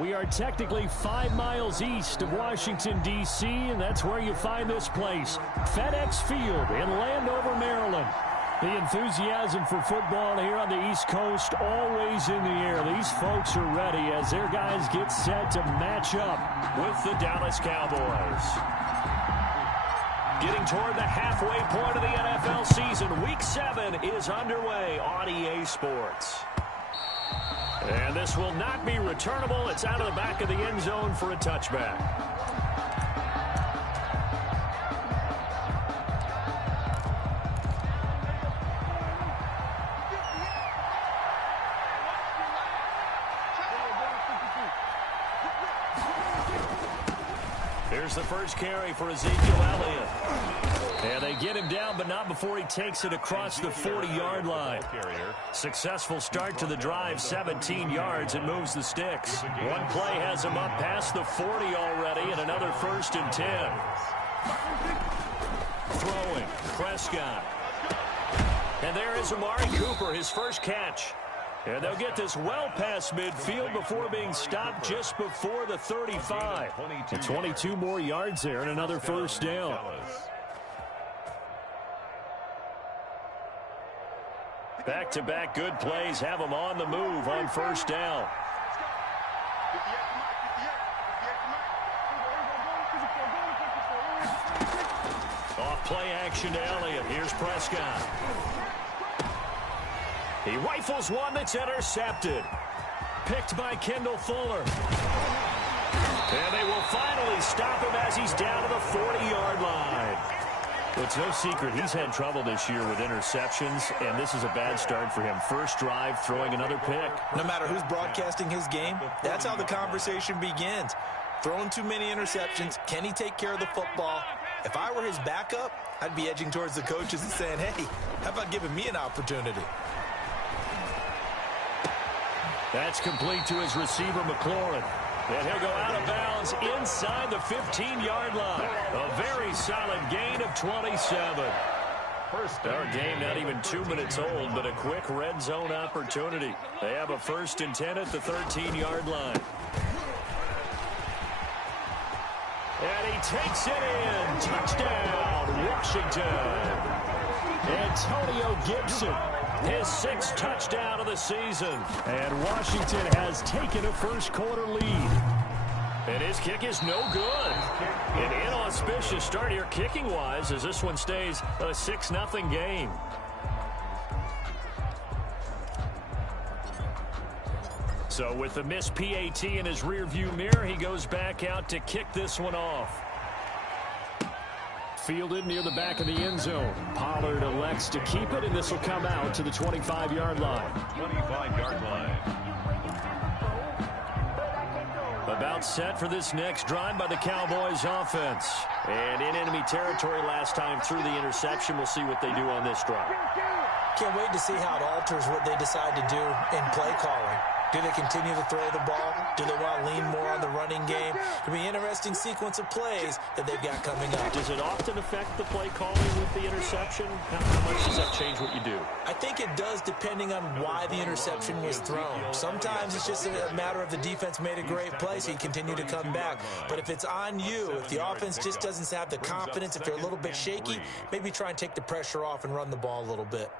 We are technically 5 miles east of Washington, D.C., and that's where you find this place, FedEx Field in Landover, Maryland. The enthusiasm for football here on the East Coast always in the air. These folks are ready as their guys get set to match up with the Dallas Cowboys. Getting toward the halfway point of the NFL season, Week 7 is underway on EA Sports. And this will not be returnable. It's out of the back of the end zone for a touchback. Here's the first carry for Ezekiel Elliott. And they get him down, but not before he takes it across the 40-yard line. Successful start to the drive, 17 yards, and moves the sticks. One play has him up past the 40 already, and another 1st and 10. Throwing, Prescott. And there is Amari Cooper, his first catch. And they'll get this well past midfield before being stopped just before the 35. And 22 more yards there and another first down. Back-to-back good plays have them on the move on first down. Off play action to Elliott. Here's Prescott. He rifles one that's intercepted. Picked by Kendall Fuller. And they will finally stop him as he's down to the 40-yard line. It's no secret he's had trouble this year with interceptions, and this is a bad start for him. First drive, throwing another pick. No matter who's broadcasting his game, that's how the conversation begins. Throwing too many interceptions, can he take care of the football? If I were his backup, I'd be edging towards the coaches and saying, hey, how about giving me an opportunity? That's complete to his receiver, McLaurin. And he'll go out of bounds inside the 15-yard line. A very solid gain of 27. Our game not even 2 minutes old, but a quick red zone opportunity. They have a 1st and 10 at the 13-yard line. And he takes it in. Touchdown, Washington. Antonio Gibson, his 6th touchdown of the season. And Washington has taken a first-quarter lead. And his kick is no good. An inauspicious start here kicking-wise as this one stays a 6-0 game. So with the missed PAT in his rearview mirror, he goes back out to kick this one off. Fielded near the back of the end zone. Pollard elects to keep it, and this will come out to the 25-yard line. 25-yard line. About set for this next drive by the Cowboys offense. And in enemy territory last time through the interception. We'll see what they do on this drive. Can't wait to see how it alters what they decide to do in play calling. Do they continue to throw the ball? Do they want to lean more on the running game? It'll be an interesting sequence of plays that they've got coming up. Does it often affect the play calling with the interception? How much does that change what you do? I think it does depending on why the interception was thrown. Sometimes it's just a matter of the defense made a great play, so you continue to come back. But if it's on you, if the offense just doesn't have the confidence, if they're a little bit shaky, maybe try and take the pressure off and run the ball a little bit.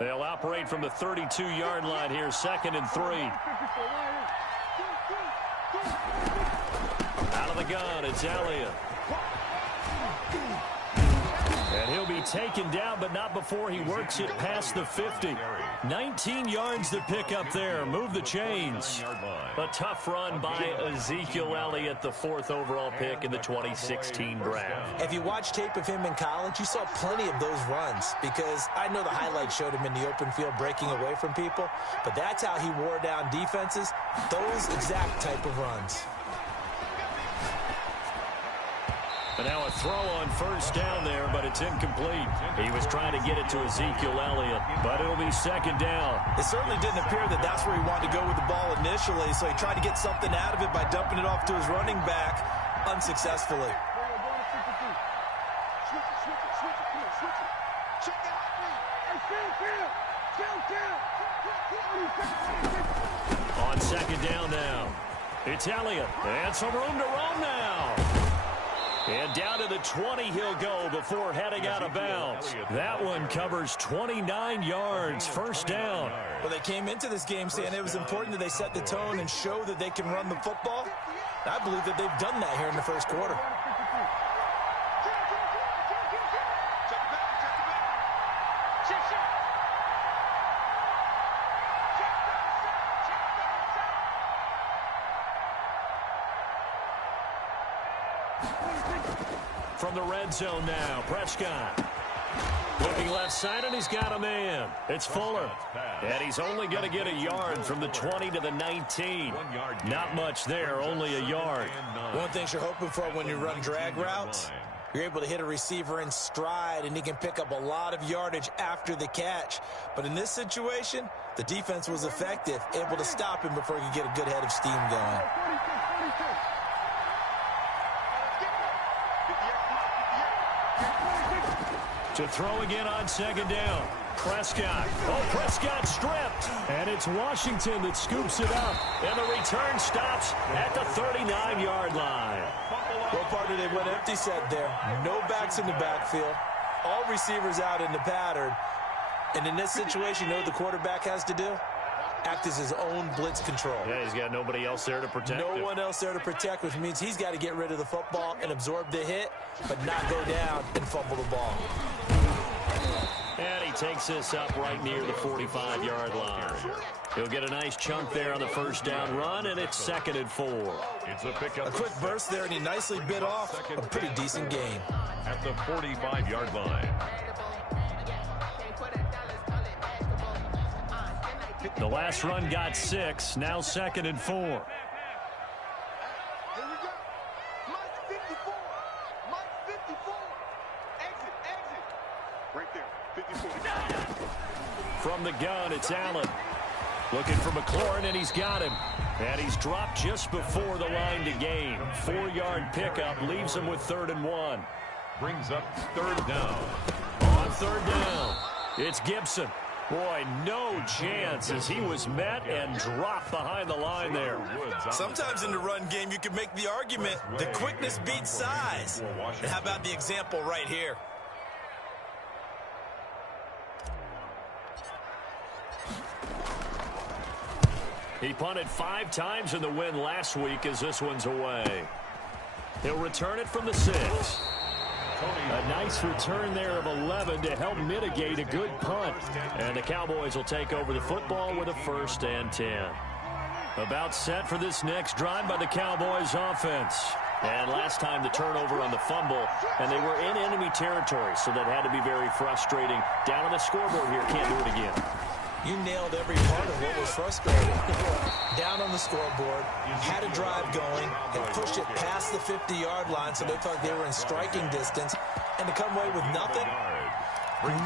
They'll operate from the 32-yard line here, 2nd and 3. Out of the gun, it's Elliott. And he'll be taken down, but not before he works it past the 50. 19 yards to pick up there. Move the chains. A tough run by Ezekiel Elliott, the 4th overall pick in the 2016 draft. If you watch tape of him in college, you saw plenty of those runs because I know the highlights showed him in the open field breaking away from people, but that's how he wore down defenses, those exact type of runs. But now a throw on first down there, but it's incomplete. He was trying to get it to Ezekiel Elliott, but it'll be 2nd down. It certainly didn't appear that that's where he wanted to go with the ball initially, so he tried to get something out of it by dumping it off to his running back unsuccessfully. On second down now, it's Elliott. And some room to roam now. And down to the 20 he'll go before heading out of bounds. That one covers 29 yards, first down. Well, they came into this game saying it was important that they set the tone and show that they can run the football. I believe that they've done that here in the first quarter. From the red zone now, Prescott. Looking left side, and he's got a man. It's Fuller. And he's only going to get a yard from the 20 to the 19. Not much there, only a yard. One thing you're hoping for when you run drag routes, you're able to hit a receiver in stride, and he can pick up a lot of yardage after the catch. But in this situation, the defense was effective, able to stop him before he could get a good head of steam going. To throw again on second down. Prescott. Oh, Prescott stripped. And it's Washington that scoops it up. And the return stops at the 39-yard line. Well, partner, they went empty set there. No backs in the backfield. All receivers out in the pattern. And in this situation, you know what the quarterback has to do? Act as his own blitz control. Yeah, he's got nobody else there to protect him. No one else there to protect, which means he's got to get rid of the football and absorb the hit, but not go down and fumble the ball. And he takes this up right near the 45-yard line. He'll get a nice chunk there on the first down run, and it's 2nd and 4. It's a pickup. A quick burst there, and he nicely bit off a pretty decent gain. At the 45-yard line. The last run got 6, now 2nd and 4. Here we go. Mike 54. Mike 54. Exit. Right there. 54. From the gun, it's Allen. Looking for McLaurin, and he's got him. And he's dropped just before the line to gain. 4-yard pickup leaves him with 3rd and 1. Brings up 3rd down. On 3rd down, it's Gibson. Boy, no chance as he was met and dropped behind the line there. Sometimes in the run game, you can make the argument that quickness beats size. And how about the example right here? He punted 5 times in the win last week as this one's away. He'll return it from the 6. A nice return there of 11 to help mitigate a good punt. And the Cowboys will take over the football with a 1st and 10. About set for this next drive by the Cowboys offense. And last time the turnover on the fumble, and they were in enemy territory, so that had to be very frustrating. Down on the scoreboard here, can't do it again. You nailed every part of what was frustrating. Down on the scoreboard, had a drive going, and pushed it past the 50-yard line so they thought they were in striking distance. And to come away with nothing,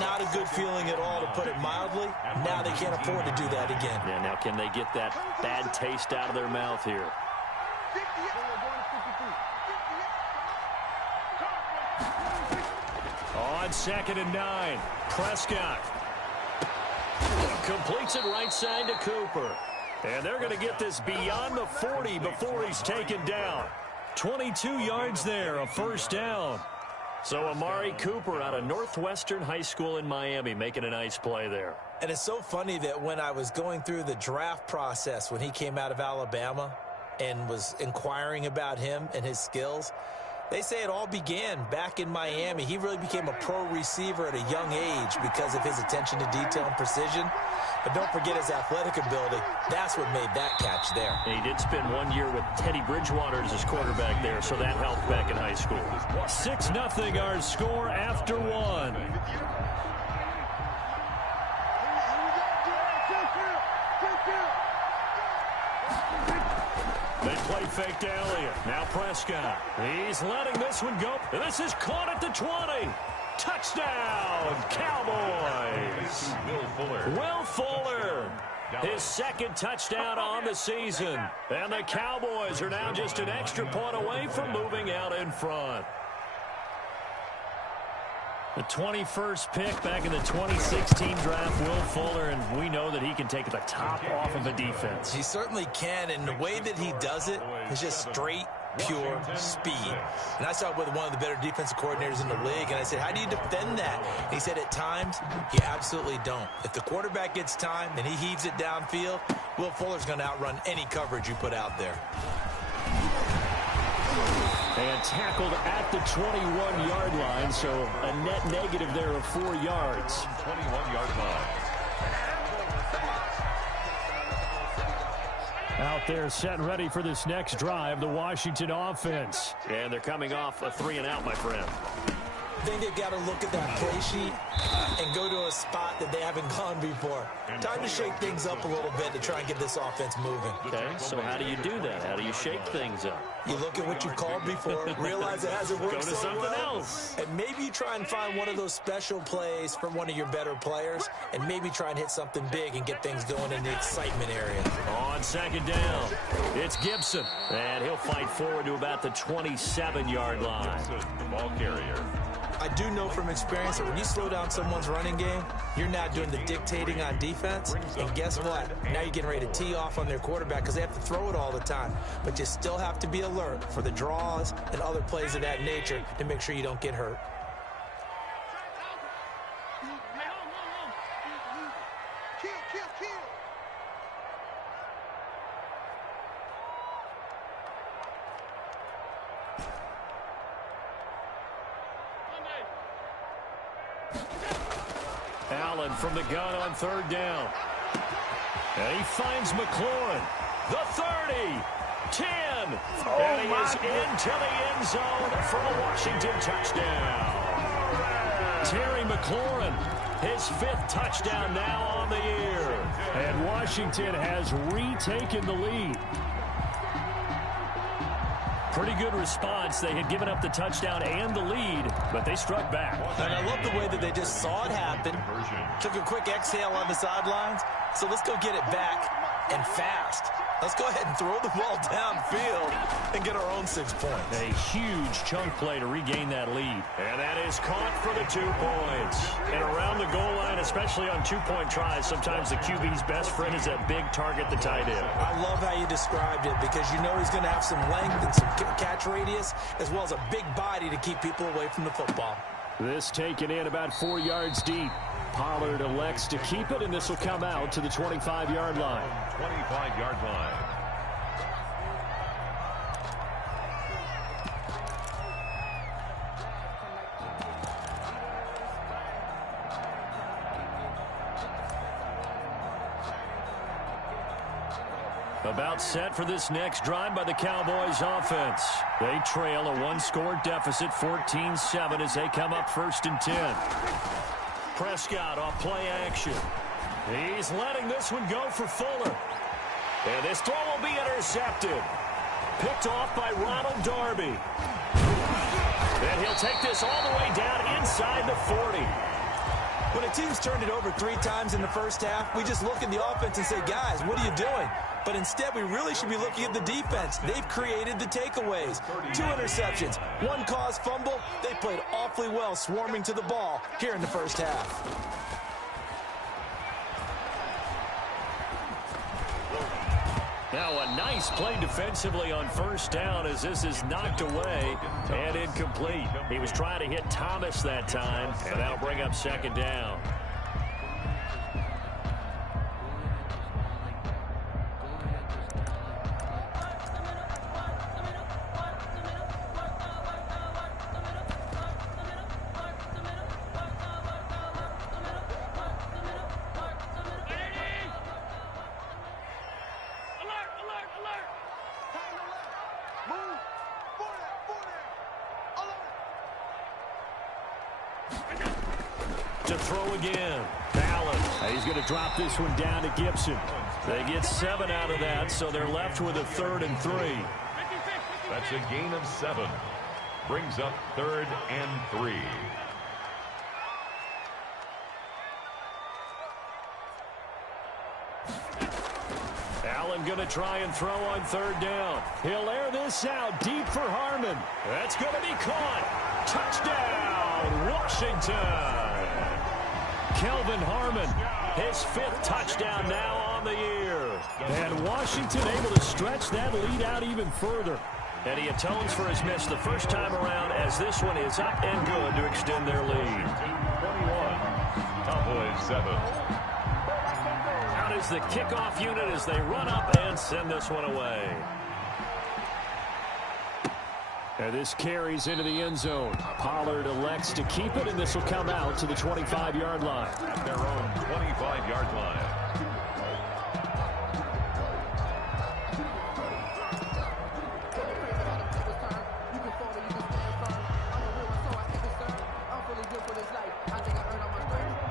not a good feeling at all, to put it mildly. Now they can't afford to do that again. Yeah, now can they get that bad taste out of their mouth here? On 2nd and 9, Prescott completes it right side to Cooper. And they're going to get this beyond the 40 before he's taken down. 22 yards there, a 1st down. So Amari Cooper out of Northwestern High School in Miami making a nice play there. And it's so funny that when I was going through the draft process when he came out of Alabama and was inquiring about him and his skills, they say it all began back in Miami. He really became a pro receiver at a young age because of his attention to detail and precision. But don't forget his athletic ability. That's what made that catch there. He did spend 1 year with Teddy Bridgewater as his quarterback there, so that helped back in high school. 6-0 our score after 1. They play fake to Elliott. Now Prescott. He's letting this one go. This is caught at the 20. Touchdown, Cowboys. Will Fuller. His 2nd touchdown on the season. And the Cowboys are now just an extra point away from moving out in front. The 21st pick back in the 2016 draft, Will Fuller, and we know that he can take the top off of a defense. He certainly can, and the way that he does it is just straight, pure speed. And I saw it with one of the better defensive coordinators in the league, and I said, how do you defend that? And he said, at times, you absolutely don't. If the quarterback gets time and he heaves it downfield, Will Fuller's going to outrun any coverage you put out there. And tackled at the 21-yard line, so a net negative there of 4 yards. 21-yard line. Out there set and ready for this next drive, the Washington offense. And they're coming off a 3-and-out, my friend. I think they've got to look at that play sheet and go to a spot that they haven't gone before. Time to shake things up a little bit to try and get this offense moving. Okay, so how do you do that? How do you shake things up? You look at what you've called before, realize it hasn't worked Go to so something well, else. and maybe you try and find one of those special plays from one of your better players, and maybe try and hit something big and get things going in the excitement area. On second down, it's Gibson, and he'll fight forward to about the 27-yard line. The ball carrier. I do know from experience that when you slow down someone's running game, you're now doing the dictating on defense. And guess what? Now you're getting ready to tee off on their quarterback because they have to throw it all the time. But you still have to be alert for the draws and other plays of that nature to make sure you don't get hurt. Kill. Allen from the gun on third down. And he finds McLaurin. The 30, 10. And he is into the end zone for a Washington touchdown. Terry McLaurin, his 5th touchdown now on the year. And Washington has retaken the lead. Pretty good response. They had given up the touchdown and the lead, but they struck back. And I love the way that they just saw it happen, took a quick exhale on the sidelines. So let's go get it back and fast. Let's go ahead and throw the ball downfield and get our own 6 points. A huge chunk play to regain that lead. And that is caught for the 2 points. And around the goal line, especially on 2-point tries, sometimes the QB's best friend is that big target, the tight end. I love how you described it because you know he's going to have some length and some catch radius as well as a big body to keep people away from the football. This taken in about 4 yards deep. Pollard elects to keep it, and this will come out to the 25-yard line. 25-yard line. About set for this next drive by the Cowboys offense. They trail a 1-score deficit, 14-7, as they come up 1st and 10. Prescott off play action. He's letting this one go for Fuller. And this throw will be intercepted. Picked off by Ronald Darby. And he'll take this all the way down inside the 40. When a team's turned it over 3 times in the first half, we just look at the offense and say, guys, what are you doing? But instead, we really should be looking at the defense. They've created the takeaways. 2 interceptions, 1 caused fumble. They played awfully well swarming to the ball here in the first half. Now a nice play defensively on 1st down as this is knocked away and incomplete. He was trying to hit Thomas that time, and that'll bring up 2nd down. To throw again. Allen. He's going to drop this one down to Gibson. They get 7 out of that, so they're left with a 3rd and 3. That's a gain of 7. Brings up 3rd and 3. Allen going to try and throw on 3rd down. He'll air this out deep for Harmon. That's going to be caught. Touchdown. touchdown, Washington. Kelvin Harmon, his 5th touchdown now on the year. And Washington able to stretch that lead out even further. And he atones for his miss the first time around as this one is up and good to extend their lead. 21, Cowboys 7. Out is the kickoff unit as they run up and send this one away. And this carries into the end zone. Pollard elects to keep it, and this will come out to the 25-yard line. At their own 25-yard line.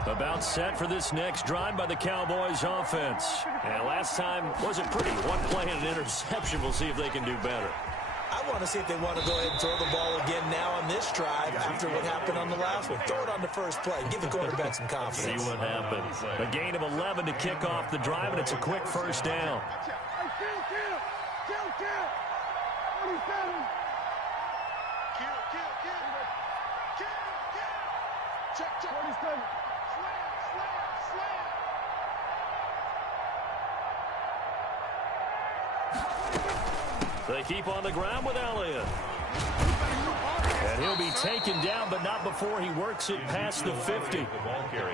About set for this next drive by the Cowboys offense. And last time wasn't pretty. One play and an interception. We'll see if they can do better. I want to see if they want to go ahead and throw the ball again now on this drive after what happened on the last one. Throw it on the first play. Give the quarterback some confidence. See what happens. A gain of 11 to kick off the drive, and it's a quick first down. They keep on the ground with Elliott. And he'll be taken down, but not before he works it past the 50.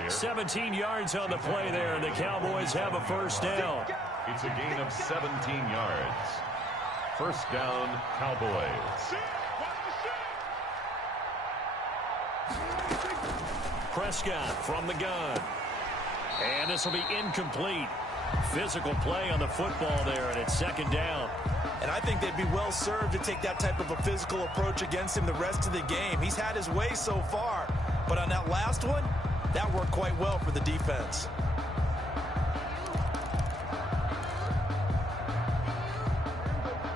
17 yards on the play there, and the Cowboys have a first down. It's a gain of 17 yards. First down, Cowboys. Prescott from the gun. And this will be incomplete. Physical play on the football there, and it's second down. And I think they'd be well served to take that type of a physical approach against him the rest of the game. He's had his way so far, but on that last one, that worked quite well for the defense.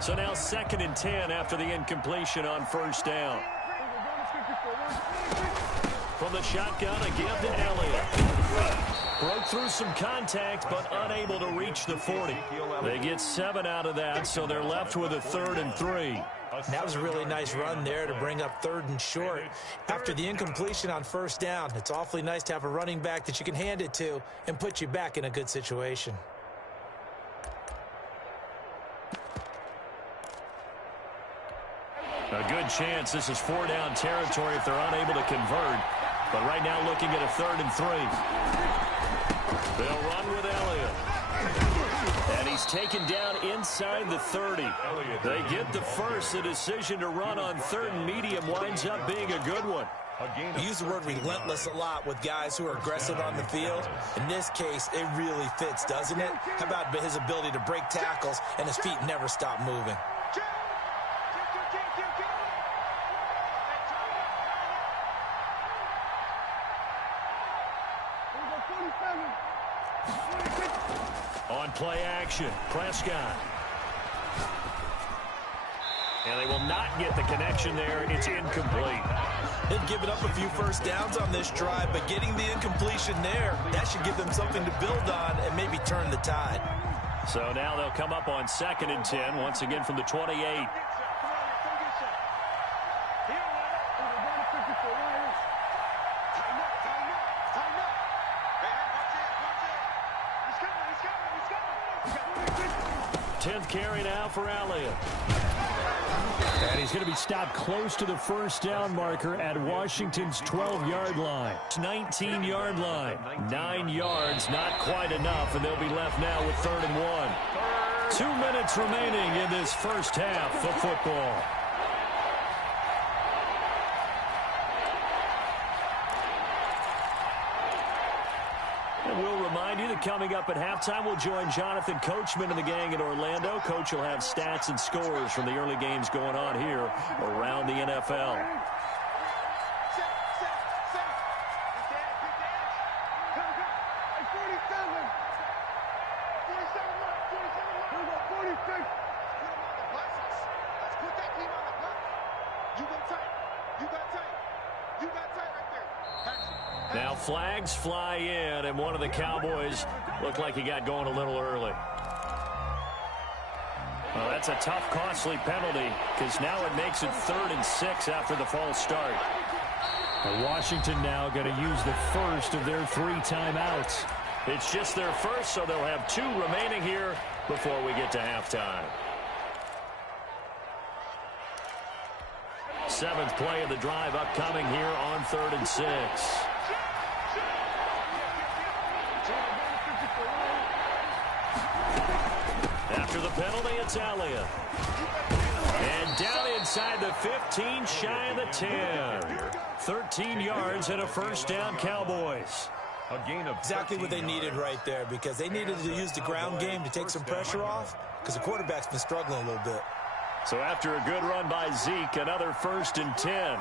So now 2nd and 10 after the incompletion on first down. From the shotgun, a give to Elliott. Broke through some contact, but unable to reach the 40. They get 7 out of that, so they're left with a 3rd and 3. That was a really nice run there to bring up 3rd and short. After the incompletion on first down, it's awfully nice to have a running back that you can hand it to and put you back in a good situation. A good chance this is 4-down territory if they're unable to convert. But right now looking at a 3rd and 3. They'll run with Elliott. And he's taken down inside the 30. They get the first. The decision to run on 3rd and medium winds up being a good one. We use the word relentless a lot with guys who are aggressive on the field. In this case, it really fits, doesn't it? How about his ability to break tackles and his feet never stop moving? On play action, Prescott. And they will not get the connection there. It's incomplete. They've given up a few first downs on this drive, but getting the incompletion there, that should give them something to build on and maybe turn the tide. So now they'll come up on 2nd and 10, once again from the 28. Tenth carry now for Elliott. And he's going to be stopped close to the first down marker at Washington's 12-yard line. 19-yard line. 9 yards, not quite enough, and they'll be left now with 3rd and 1. 2 minutes remaining in this first half of football. And we'll remind you that coming up at halftime, we'll join Jonathan Coachman and the gang in Orlando. Coach will have stats and scores from the early games going on here around the NFL. Now flags fly in, and one of the Cowboys looked like he got going a little early. Well, that's a tough, costly penalty because now it makes it 3rd and 6 after the false start. And Washington now going to use the first of their 3 timeouts. It's just their first, so they'll have 2 remaining here before we get to halftime. 7th play of the drive upcoming here on 3rd and 6. After the penalty, it's Elliott. And down inside the 15, shy of the 10. 13 yards and a first down, Cowboys. A gain of exactly what they needed right there, because they needed to use the ground game to take some pressure off, because the quarterback's been struggling a little bit. So after a good run by Zeke, another 1st and 10.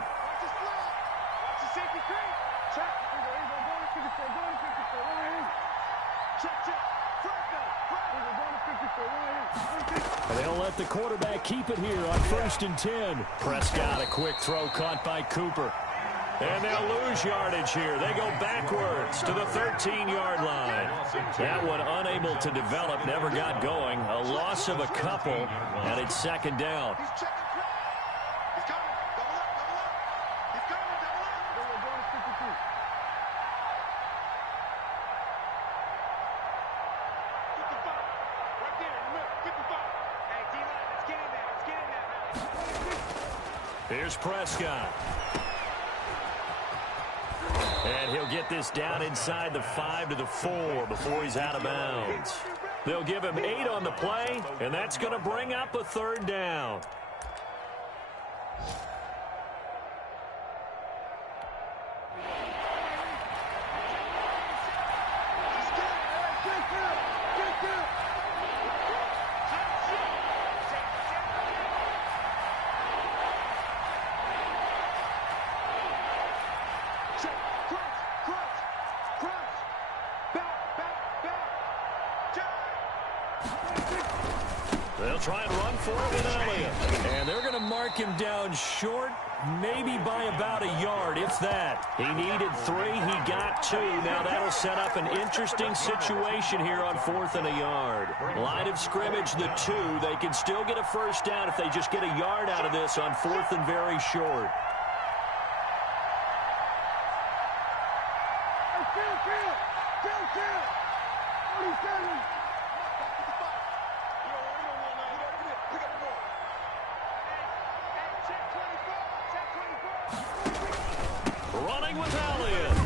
They'll let the quarterback keep it here on 1st and 10. Prescott, a quick throw caught by Cooper. And they'll lose yardage here. They go backwards to the 13-yard line. That one unable to develop, never got going. A loss of a couple, and it's 2nd down. Here's Prescott. And he'll get this down inside the 5 to the 4 before he's out of bounds. They'll give him 8 on the play, and that's going to bring up a 3rd down. They'll try and run for it with Elliott. And they're going to mark him down short, maybe by about a yard, if that. He needed 3. He got 2. Now that'll set up an interesting situation here on 4th and a yard. Line of scrimmage, the 2. They can still get a first down if they just get a yard out of this on 4th and very short. Running with Elliott.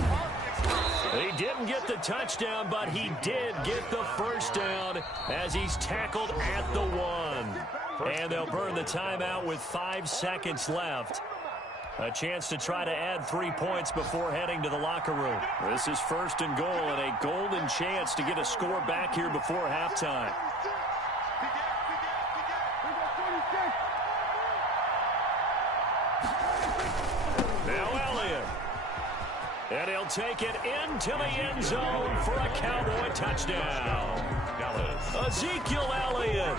He didn't get the touchdown, but he did get the first down as he's tackled at the 1. And they'll burn the timeout with 5 seconds left. A chance to try to add 3 points before heading to the locker room. This is 1st and goal and a golden chance to get a score back here before halftime. Now Elliott. And he'll take it into the end zone for a Cowboy touchdown. Ezekiel Elliott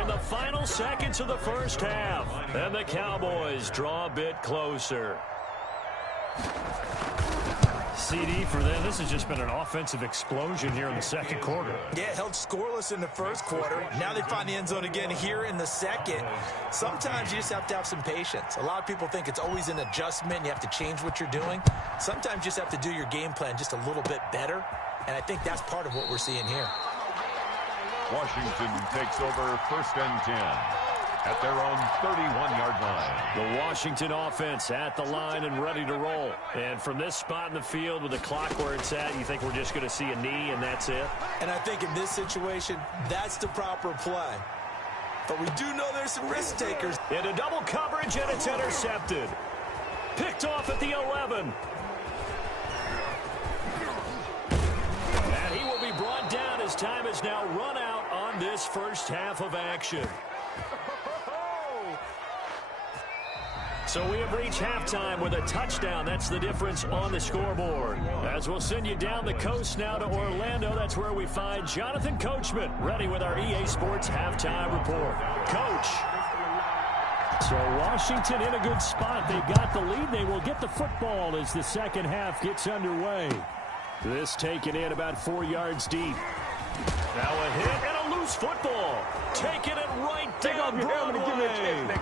in the final seconds of the first half. And the Cowboys draw a bit closer. CD for them. This has just been an offensive explosion here in the 2nd quarter. Yeah, held scoreless in the 1st quarter. Now they find the end zone again here in the 2nd. Sometimes you just have to have some patience. A lot of people think it's always an adjustment. You have to change what you're doing. Sometimes you just have to do your game plan just a little bit better. And I think that's part of what we're seeing here. Washington takes over 1st and 10 at their own 31-yard line. The Washington offense at the line and ready to roll. And from this spot in the field with the clock where it's at, you think we're just going to see a knee and that's it? And I think in this situation, that's the proper play. But we do know there's some risk takers. Into double coverage, and it's intercepted. Picked off at the 11. And he will be brought down as time has now run out on this first half of action. So we have reached halftime with a touchdown. That's the difference on the scoreboard. As we'll send you down the coast now to Orlando, that's where we find Jonathan Coachman, ready with our EA Sports halftime report. Coach. So Washington in a good spot. They've got the lead. They will get the football as the second half gets underway. This taken in about 4 yards deep. Now a hit and a loose football. Taking it right down Broadway.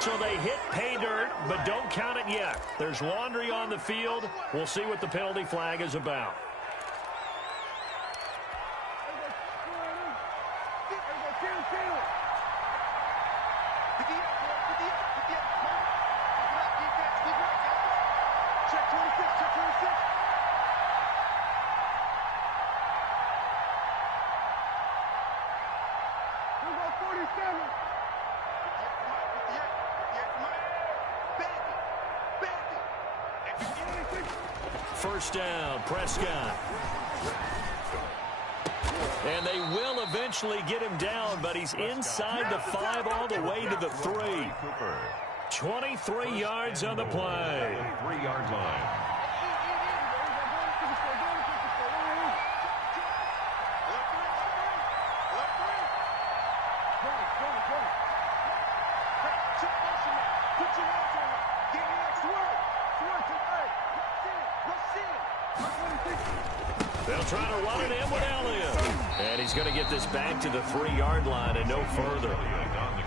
So they hit pay dirt, but don't count it yet. There's laundry on the field. We'll see what the penalty flag is about. First down, Prescott. And they will eventually get him down, but he's inside the 5 all the way to the 3. 23 yards on the play. 3-yard line. They'll try to run it in with Elliott. And he's going to get this back to the 3-yard line and no further.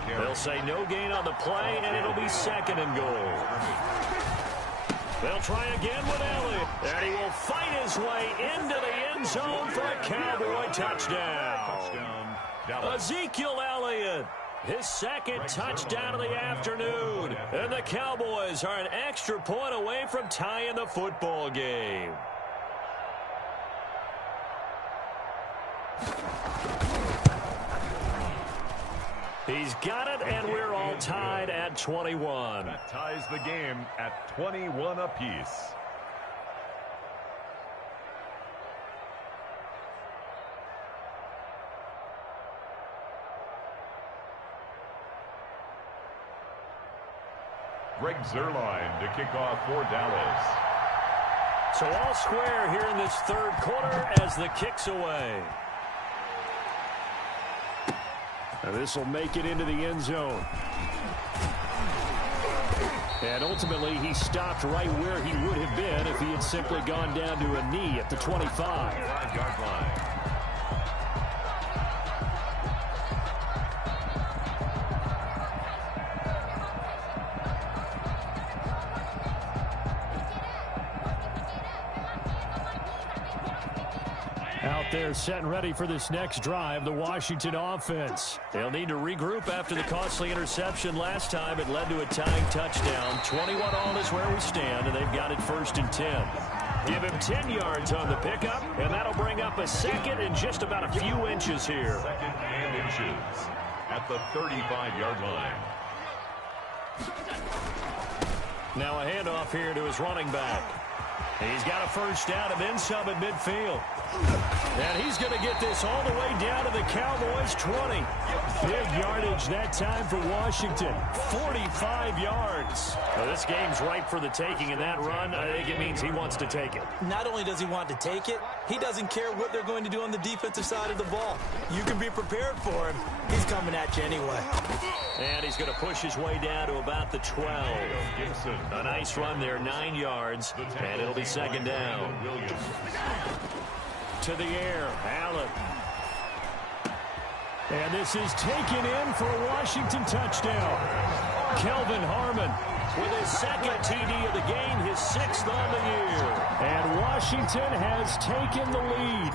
They'll say no gain on the play, and it'll be 2nd and goal. They'll try again with Elliott. And he will fight his way into the end zone for a Cowboy touchdown. Ezekiel Elliott, his 2nd touchdown of the afternoon. And the Cowboys are an extra point away from tying the football game. He's got it, and we're all tied at 21. That ties the game at 21 apiece. Greg Zuerlein to kick off for Dallas. So all square here in this 3rd quarter as the kick's away. And this will make it into the end zone. And ultimately, he stopped right where he would have been if he had simply gone down to a knee at the 25. 5-yard line. Out there set and ready for this next drive, the Washington offense. They'll need to regroup after the costly interception last time. It led to a tying touchdown. 21 all is where we stand, and they've got it 1st and 10. Give him 10 yards on the pickup, and that'll bring up a 2nd and just about a few inches here. 2nd and inches at the 35-yard line. Now a handoff here to his running back. He's got a 1st down and then some at midfield. And he's going to get this all the way down to the Cowboys' 20. Big yardage that time for Washington. 45 yards. Now this game's ripe for the taking, and that run, I think it means he wants to take it. Not only does he want to take it, he doesn't care what they're going to do on the defensive side of the ball. You can be prepared for him. He's coming at you anyway. And he's going to push his way down to about the 12. Gibson. A nice run there, 9 yards, and it'll be 2nd down. To the air, Allen. And this is taken in for a Washington touchdown. Kelvin Harmon with his 2nd TD of the game, his 6th on the year. And Washington has taken the lead.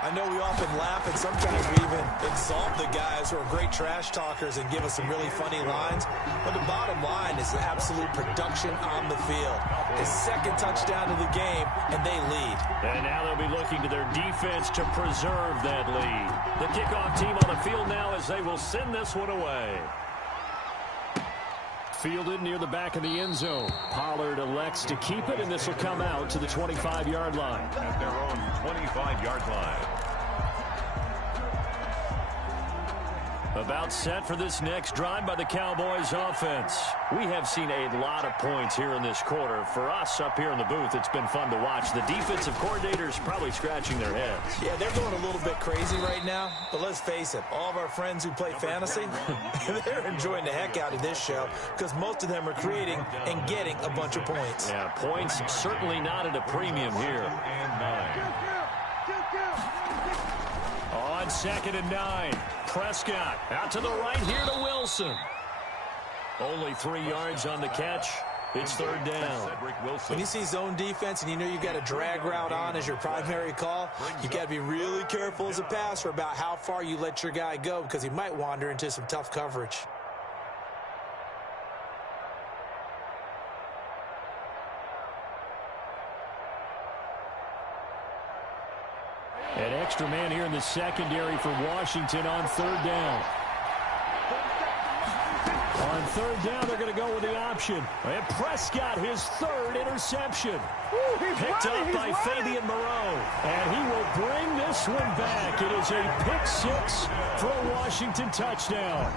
I know we often laugh and sometimes we even exalt the guys who are great trash talkers and give us some really funny lines. But the bottom line is the absolute production on the field. His 2nd touchdown of the game, and they lead. And now they'll be looking to their defense to preserve that lead. The kickoff team on the field now as they will send this one away. Fielded near the back of the end zone. Pollard elects to keep it, and this will come out to the 25-yard line. At their own 25-yard line. About set for this next drive by the Cowboys offense. We have seen a lot of points here in this quarter. For us up here in the booth, it's been fun to watch. The defensive coordinators probably scratching their heads. Yeah, they're going a little bit crazy right now. But let's face it, all of our friends who play fantasy, they're enjoying the heck out of this show because most of them are creating and getting a bunch of points. Yeah, points certainly not at a premium here. And 9. On 2nd and 9, Prescott out to the right here to Wilson. Only 3 yards on the catch. It's third down. When you see zone defense and you know you've got a drag route on as your primary call, you've got to be really careful as a passer about how far you let your guy go because he might wander into some tough coverage. An extra man here in the secondary for Washington on third down. On third down, they're going to go with the option. And Prescott, his third interception. Picked up by Fabian Moreau. And he will bring this one back. It is a pick six for a Washington touchdown.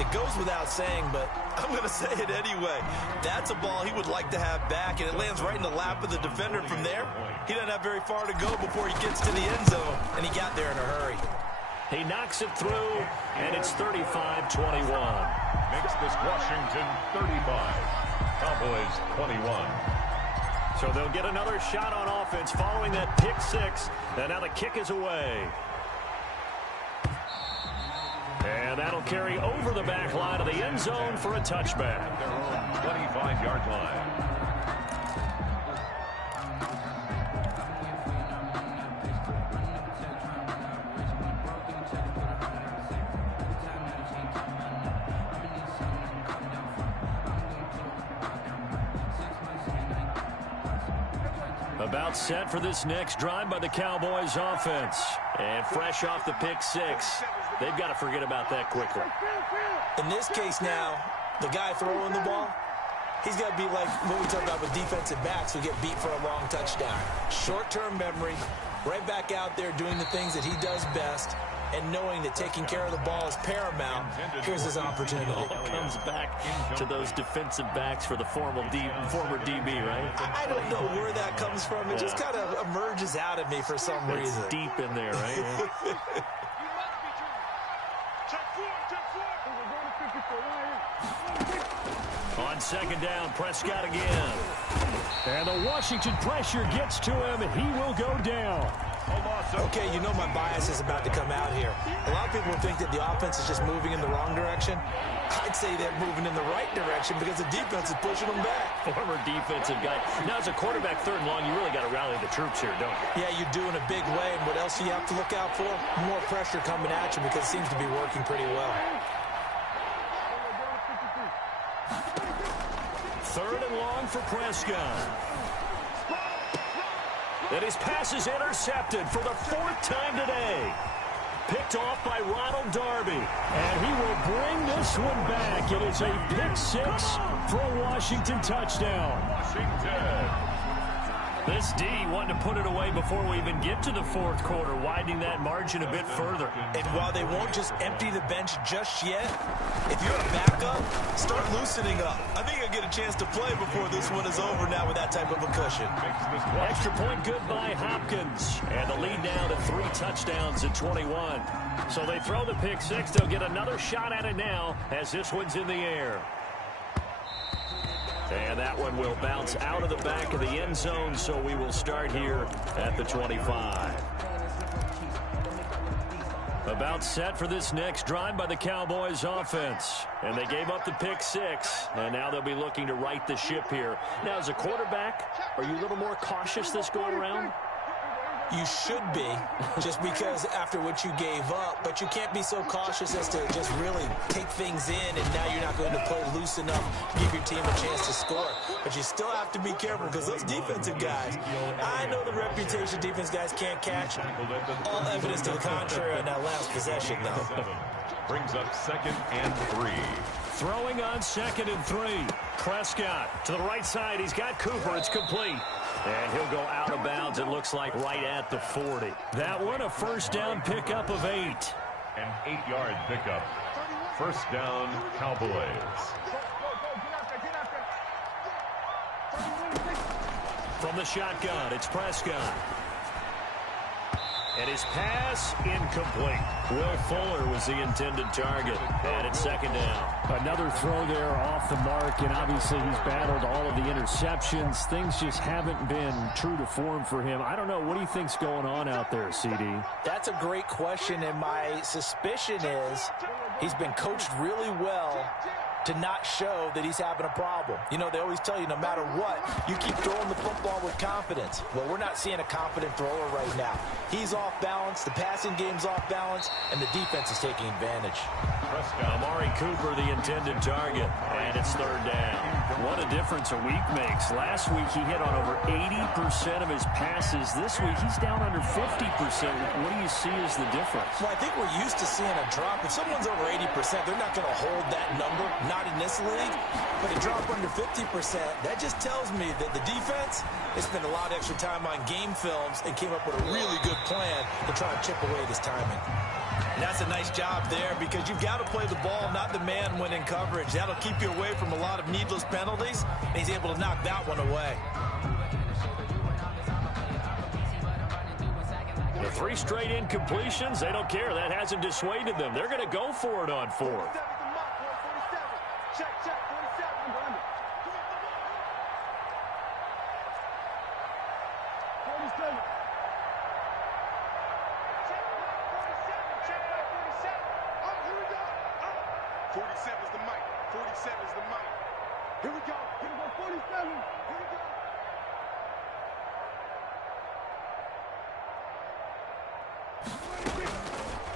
It goes without saying, but I'm going to say it anyway. That's a ball he would like to have back, and it lands right in the lap of the defender from there. He doesn't have very far to go before he gets to the end zone, and he got there in a hurry. He knocks it through, and it's 35-21. Makes this Washington 35. Cowboys 21. So they'll get another shot on offense following that pick six. And now the kick is away. And that'll carry over the back line of the end zone for a touchback. At their own 25-yard line. About set for this next drive by the Cowboys offense. And fresh off the pick six, they've got to forget about that quickly. In this case now, the guy throwing the ball, he's got to be like what we talk about with defensive backs who get beat for a long touchdown. Short-term memory, right back out there doing the things that he does best, and knowing that taking care of the ball is paramount. Here's his opportunity. It all comes back to those defensive backs for the former DB, right? I don't know where that comes from. It just kind of emerges out of me for some reason. It's deep in there, right? On second down, Prescott again. And the Washington pressure gets to him, and he will go down. Okay, you know my bias is about to come out here. A lot of people think that the offense is just moving in the wrong direction. I'd say they're moving in the right direction because the defense is pushing them back. Former defensive guy. Now, as a quarterback, third and long, you really got to rally the troops here, don't you? Yeah, you do in a big way. And what else do you have to look out for? More pressure coming at you because it seems to be working pretty well. Third and long for Prescott. And his pass is intercepted for the fourth time today. Picked off by Ronald Darby. And he will bring this one back. It is a pick six for a Washington touchdown. Washington. This D wanted to put it away before we even get to the fourth quarter, widening that margin a bit further. And while they won't just empty the bench just yet, if you're a backup, start loosening up. I think you'll get a chance to play before this one is over now with that type of a cushion. Extra point good by Hopkins. And the lead now to 3 touchdowns at 21. So they throw the pick six. They'll get another shot at it now as this one's in the air. And that one will bounce out of the back of the end zone, so we will start here at the 25. About set for this next drive by the Cowboys offense. And they gave up the pick six, and now they'll be looking to right the ship here. Now, as a quarterback, are you a little more cautious this go around? You should be, just because after what you gave up, but you can't be so cautious as to just really take things in, and now you're not going to play loose enough, give your team a chance to score. But you still have to be careful because those defensive guys, I know the reputation defense guys can't catch. All evidence to the contrary on that last possession, though. Brings up 2nd and 3. Throwing on 2nd and 3. Prescott to the right side. He's got Cooper. It's complete. And he'll go out of bounds, it looks like, right at the 40. That one, a first down pickup of 8. An 8-yard pickup. First down, Cowboys. From the shotgun, it's Prescott. And his pass incomplete. Will Fuller was the intended target. And it's 2nd down. Another throw there off the mark, and obviously he's battled all of the interceptions. Things just haven't been true to form for him. I don't know. What do you think's going on out there, CD? That's a great question, and my suspicion is he's been coached really well to not show that he's having a problem. You know, they always tell you no matter what, you keep throwing the football with confidence. Well, we're not seeing a confident thrower right now. He's off balance, the passing game's off balance, and the defense is taking advantage. Amari Cooper, the intended target, and it's third down. What a difference a week makes. Last week he hit on over 80% of his passes. This week he's down under 50%. What do you see as the difference? Well, I think we're used to seeing a drop. If someone's over 80%, they're not going to hold that number, not in this league. But a drop under 50%, that just tells me that the defense has spent a lot of extra time on game films and came up with a really good plan to try and chip away this timing. And that's a nice job there because you've got to play the ball, not the man when in coverage. That'll keep you away from a lot of needless penalties, and he's able to knock that one away. The 3 straight incompletions, they don't care. That hasn't dissuaded them. They're going to go for it on 4th. Check, check, 47. Under. 47. Check back 47. Oh, here we go. Oh. 47 is the mic. 47 is the mic. Here we go. Here we go. 47. Here we go.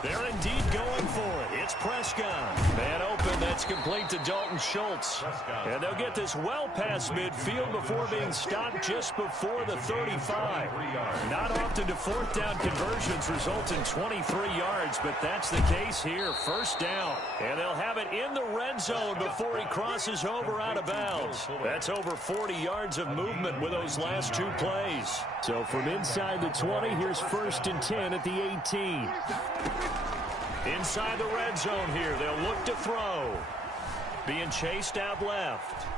They're indeed going for it. It's Prescott. Man open. That's complete to Dalton Schultz. And they'll get this well past midfield before being stopped just before the 35. Not often do 4th down conversions result in 23 yards, but that's the case here. First down. And they'll have it in the red zone before he crosses over out of bounds. That's over 40 yards of movement with those last 2 plays. So from inside the 20, here's 1st and 10 at the 18. Inside the red zone here, they'll look to throw. Being chased out left.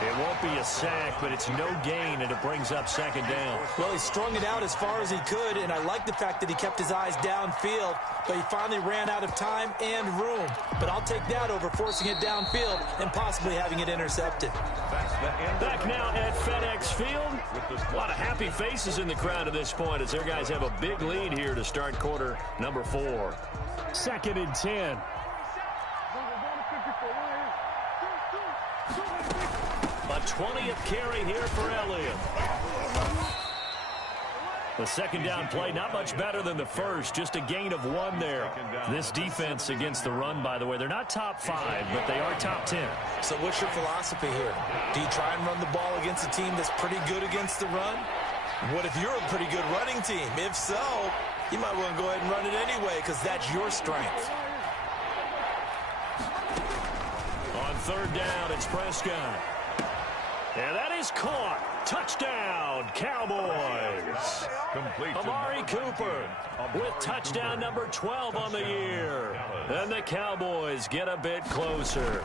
It won't be a sack, but it's no gain, and it brings up 2nd down. Well, he strung it out as far as he could, and I like the fact that he kept his eyes downfield, but he finally ran out of time and room. But I'll take that over forcing it downfield and possibly having it intercepted. Back now at FedEx Field. A lot of happy faces in the crowd at this point as their guys have a big lead here to start quarter number 4. 2nd and 10. A 20th carry here for Elliott. The 2nd down play, not much better than the first, just a gain of 1 there. This defense against the run, by the way, they're not top 5, but they are top 10. So what's your philosophy here? Do you try and run the ball against a team that's pretty good against the run? What if you're a pretty good running team? If so, you might want to go ahead and run it anyway because that's your strength. On 3rd down, it's Prescott. And that is caught. Touchdown, Cowboys. Complete to Amari Cooper with touchdown number 12 on the year. And the Cowboys get a bit closer.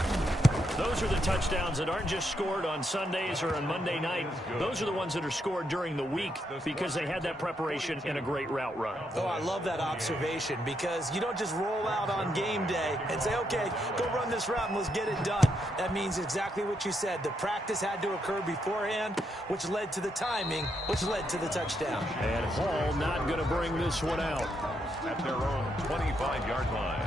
Those are the touchdowns that aren't just scored on Sundays or on Monday night. Those are the ones that are scored during the week because they had that preparation and a great route run. Oh, I love that observation because you don't just roll out on game day and say, okay, go run this route and let's get it done. That means exactly what you said. The practice had to occur beforehand, which led to the timing, which led to the touchdown. And Hall not going to bring this one out. at their own 25-yard line.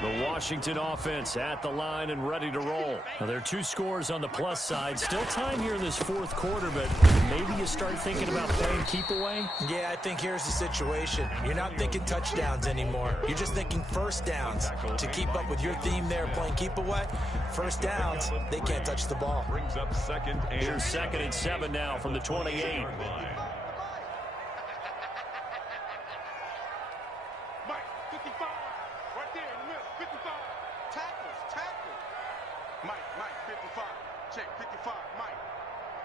The Washington offense at the line and ready to roll. Now, there are 2 scores on the plus side. Still time here in this 4th quarter, but maybe you start thinking about playing keep away? Yeah, I think here's the situation. You're not thinking touchdowns anymore. You're just thinking first downs. To keep up with your theme there, playing keep away, first downs, they can't touch the ball. Brings up second and Here's 2nd and 7 now from the 28. Mike, 55. Right there in the middle. 55. Tackles. Mike, 55. Check, 55. Mike.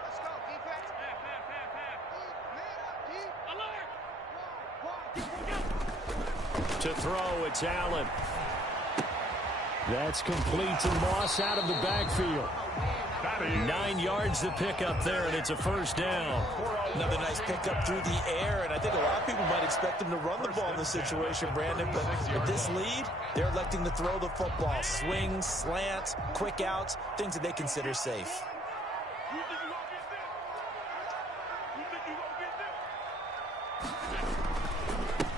Let's go, defense. Man up, D. Alert. To throw, it's Allen. That's complete to Moss out of the backfield. 9 yards to pick up there, and it's a first down. Another nice pickup through the air, and I think a lot of people might expect them to run the ball in this situation, Brandon, but with this lead, they're electing to throw the football. Swings, slants, quick outs, things that they consider safe.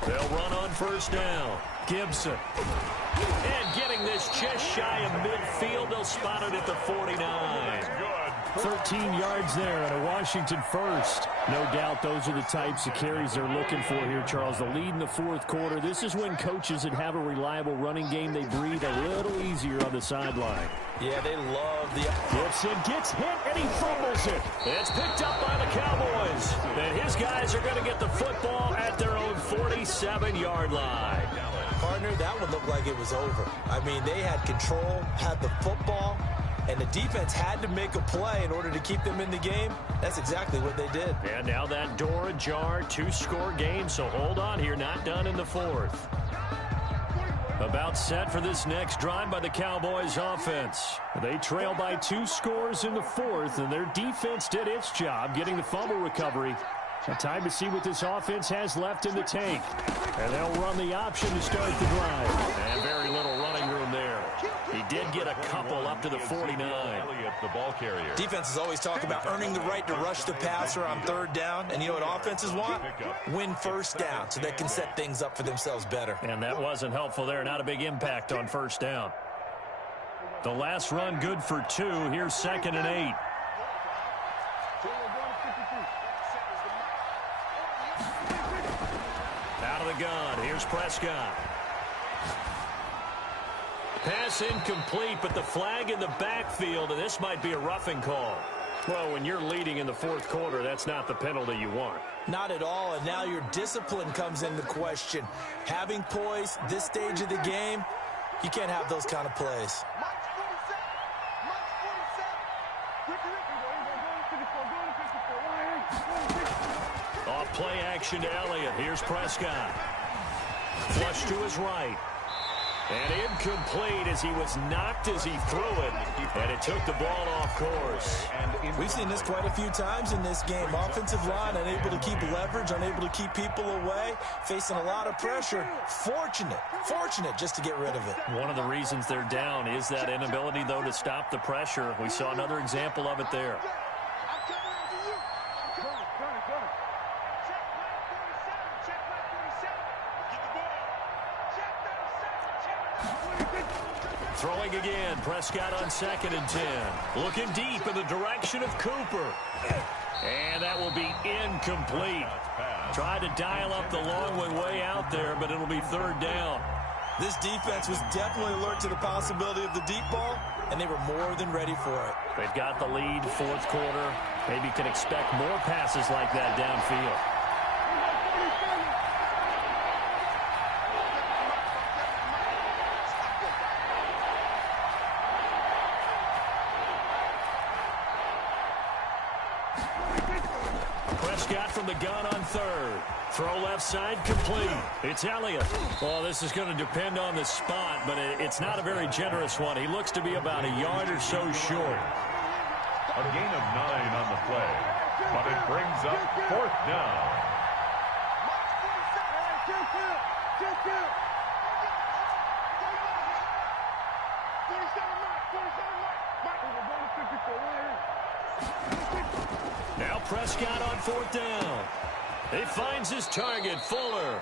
They'll run on on first down. Gibson. And getting this just shy of midfield. They'll spot it at the 49. 13 yards there and a Washington first. No doubt those are the types of carries they're looking for here, Charles. The lead in the fourth quarter. This is when coaches that have a reliable running game, they breathe a little easier on the sideline. Yeah, they love the... Gibson gets hit and he fumbles it. It's picked up by the Cowboys. And his guys are going to get the football at their own 47-yard line. Partner, that one looked like it was over. I mean, they had control, had the football, and the defense had to make a play in order to keep them in the game. That's exactly what they did. And now that door ajar, 2-score game, so hold on here, not done in the fourth. About set for this next drive by the Cowboys offense. They trail by 2 scores in the fourth, and their defense did its job getting the fumble recovery. A time to see what this offense has left in the tank. And they'll run the option to start the drive. And very little running room there. He did get a couple up to the 49. The ball carrier. Defenses always talk about earning the right to rush the passer on third down. And you know what offenses want? Win first down so they can set things up for themselves better. And that wasn't helpful there. Not a big impact on first down. The last run good for 2. Here's 2nd and 8. Out of the gun. Here's Prescott. Pass incomplete, but the flag in the backfield, and this might be a roughing call. Well, when you're leading in the fourth quarter, that's not the penalty you want. Not at all, and now your discipline comes into question. Having poise this stage of the game, you can't have those kind of plays. Off play action to Elliott. Here's Prescott. Flush to his right. And incomplete as he was knocked as he threw it. And it took the ball off course. We've seen this quite a few times in this game. Offensive line unable to keep leverage, unable to keep people away, facing a lot of pressure. Fortunate just to get rid of it. One of the reasons they're down is that inability, though, to stop the pressure. We saw another example of it there. Throwing again, Prescott on 2nd and 10. Looking deep in the direction of Cooper. And that will be incomplete. Tried to dial up the long one way out there, but it'll be 3rd down. This defense was definitely alert to the possibility of the deep ball, and they were more than ready for it. They've got the lead, fourth quarter. Maybe can expect more passes like that downfield. Prescott from the gun on 3rd. Throw left side complete. It's Elliott. Well, this is going to depend on the spot, but it's not a very generous one. He looks to be about a yard or so short. A gain of 9 on the play, but it brings up 4th down. Now Prescott on 4th down. He finds his target, Fuller.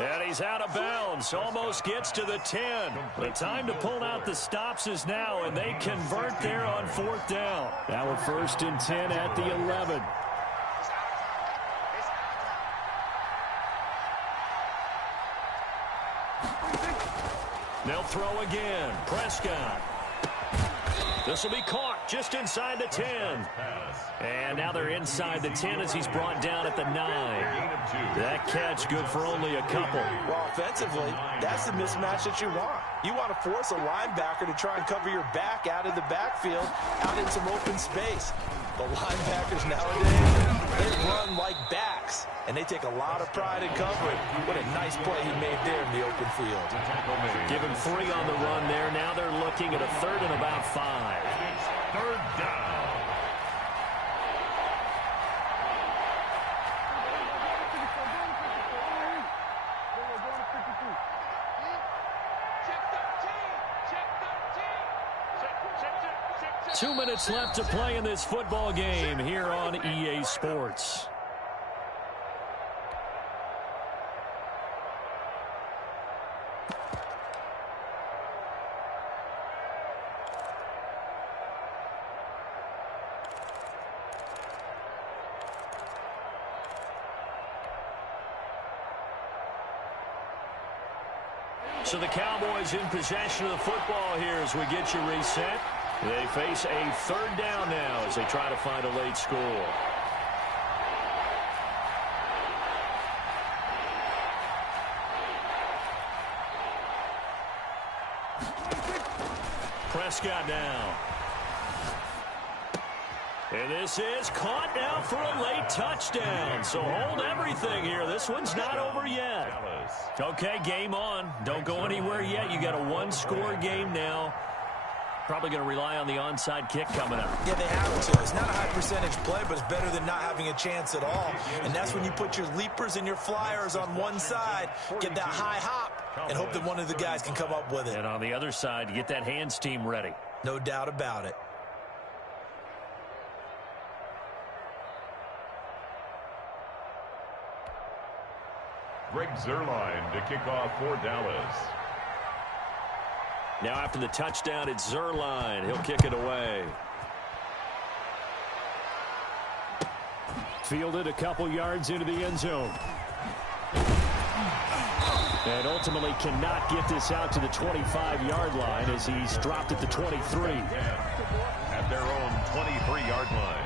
And he's out of bounds. Almost gets to the 10. The time to pull out the stops is now, and they convert there on 4th down. Now a 1st and 10 at the 11. They'll throw again. Prescott. This will be caught just inside the 10. And now they're inside the 10 as he's brought down at the 9. That catch good for only a couple. Well, offensively, that's the mismatch that you want. You want to force a linebacker to try and cover your back out of the backfield, out in some open space. The linebackers nowadays, they run like backs, and they take a lot of pride in covering. What a nice play he made there in the open field. Give him 3 on the run there. Now they're looking at a 3rd and about 5. 3rd down. Check 2 minutes left to play in this football game here on EA Sports. So the Cowboys in possession of the football here as we get you reset. They face a third down now as they try to find a late score. Prescott now. And this is caught now for a late touchdown. So hold everything here. This one's not over yet. Okay, game on. Don't go anywhere yet. You got a one-score game now. Probably going to rely on the onside kick coming up. Yeah, they have to. It's not a high percentage play, but it's better than not having a chance at all. And that's when you put your leapers and your flyers on one side, get that high hop, and hope that one of the guys can come up with it. And on the other side, get that hands team ready. No doubt about it. Greg Zuerlein to kick off for Dallas. Now after the touchdown, it's Zuerlein. He'll kick it away. Fielded a couple yards into the end zone. And ultimately cannot get this out to the 25-yard line as he's dropped at the 23. At their own 23-yard line.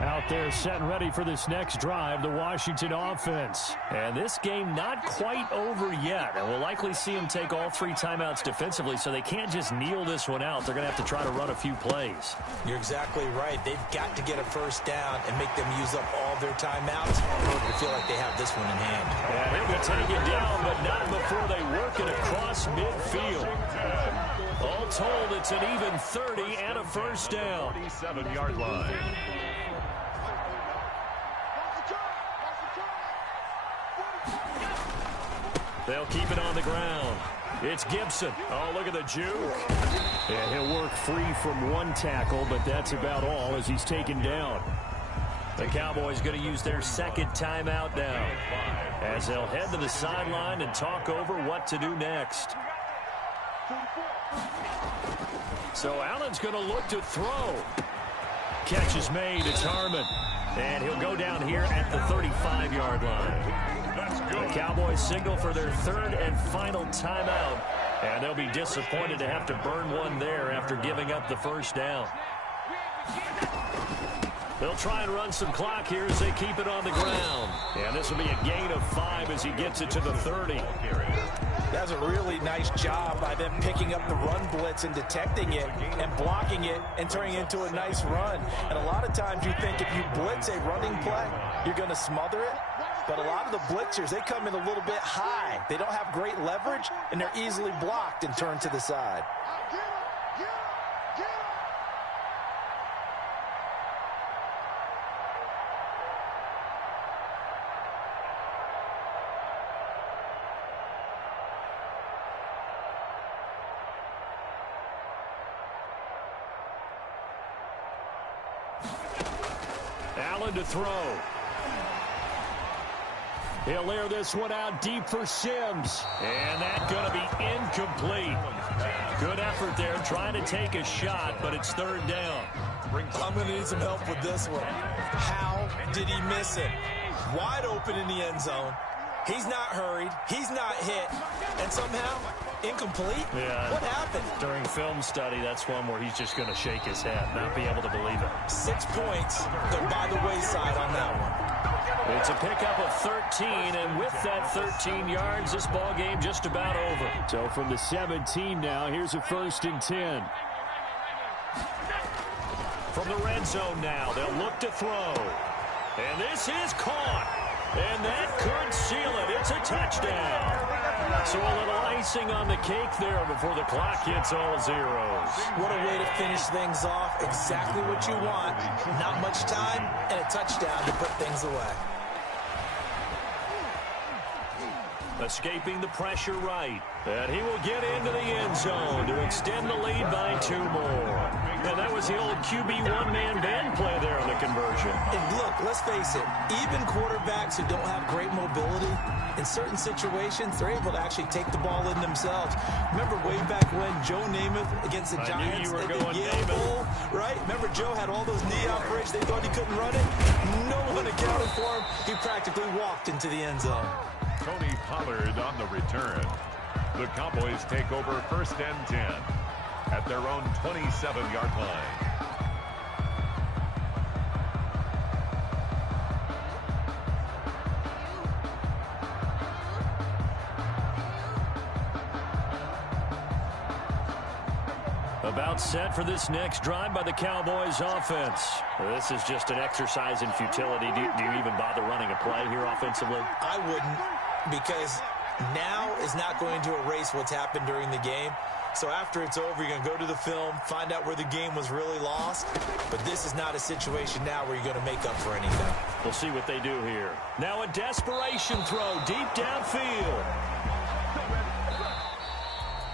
Out there set and ready for this next drive, the Washington offense. And this game not quite over yet. And we'll likely see them take all three timeouts defensively, so they can't just kneel this one out. They're going to have to try to run a few plays. You're exactly right. They've got to get a first down and make them use up all their timeouts in order to feel like they have this one in hand. And he'll be taken down, but not before they work it across midfield. All told, it's an even 30 and a first down. 47-yard line. They'll keep it on the ground. It's Gibson. Oh, look at the juke. And he'll work free from one tackle, but that's about all as he's taken down. The Cowboys going to use their second timeout now as they'll head to the sideline and talk over what to do next. So Allen's going to look to throw. Catch is made. It's Harmon. And he'll go down here at the 35-yard line. The Cowboys signal for their third and final timeout. And they'll be disappointed to have to burn one there after giving up the first down. They'll try and run some clock here as they keep it on the ground. And this will be a gain of 5 as he gets it to the 30. That's a really nice job by them picking up the run blitz and detecting it and blocking it and turning it into a nice run. And a lot of times you think if you blitz a running play, you're going to smother it. But a lot of the blitzers, they come in a little bit high. They don't have great leverage, and they're easily blocked and turned to the side. Allen to throw. He'll air this one out deep for Sims. And that's going to be incomplete. Good effort there trying to take a shot, but it's third down. I'm going to need some help with this one. How did he miss it? Wide open in the end zone. He's not hurried. He's not hit. And somehow, incomplete? Yeah. What happened? During film study, that's one where he's just going to shake his head, not be able to believe it. 6 points. They're by the wayside on that one. It's a pickup of 13, and with that 13 yards, this ball game just about over. So from the 17 now, here's a 1st and 10. From the red zone now, they'll look to throw. And this is caught. And that could seal it. It's a touchdown. So a little icing on the cake there before the clock hits all zeros. What a way to finish things off. Exactly what you want. Not much time and a touchdown to put things away. Escaping the pressure right. And he will get into the end zone to extend the lead by 2 more. And that was the old QB one-man band play there on the conversion. And look, let's face it, even quarterbacks who don't have great mobility, in certain situations, they're able to actually take the ball in themselves. Remember way back when Joe Namath against the Giants at the Yale Bowl, right? Remember Joe had all those knee operations. They thought he couldn't run it. No one accounted for him. He practically walked into the end zone. Tony Pollard on the return. The Cowboys take over 1st and 10 at their own 27-yard line. About set for this next drive by the Cowboys offense. This is just an exercise in futility. Do you even bother running a play here offensively? I wouldn't, because now is not going to erase what's happened during the game. So after it's over, you're going to go to the film, find out where the game was really lost. But this is not a situation now where you're going to make up for anything. We'll see what they do here. Now a desperation throw deep downfield.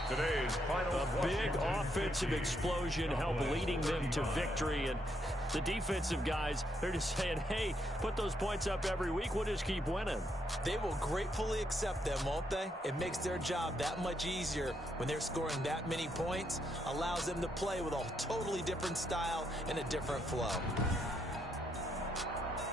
Today's final A big offensive explosion helped leading them to victory. And the defensive guys, they're just saying, hey, put those points up every week. We'll just keep winning. They will gratefully accept them, won't they? It makes their job that much easier when they're scoring that many points. Allows them to play with a totally different style and a different flow.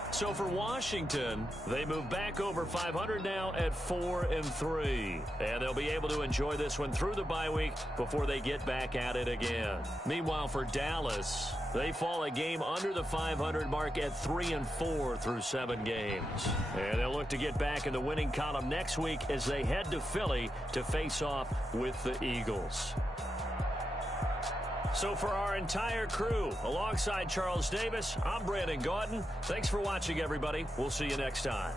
So for Washington, they move back over 500 now at 4-3. And they'll be able to enjoy this one through the bye week before they get back at it again. Meanwhile, for Dallas, they fall a game under the 500 mark at 3-4 through 7 games. And they'll look to get back in the winning column next week as they head to Philly to face off with the Eagles. So for our entire crew, alongside Charles Davis, I'm Brandon Gaudin. Thanks for watching, everybody. We'll see you next time.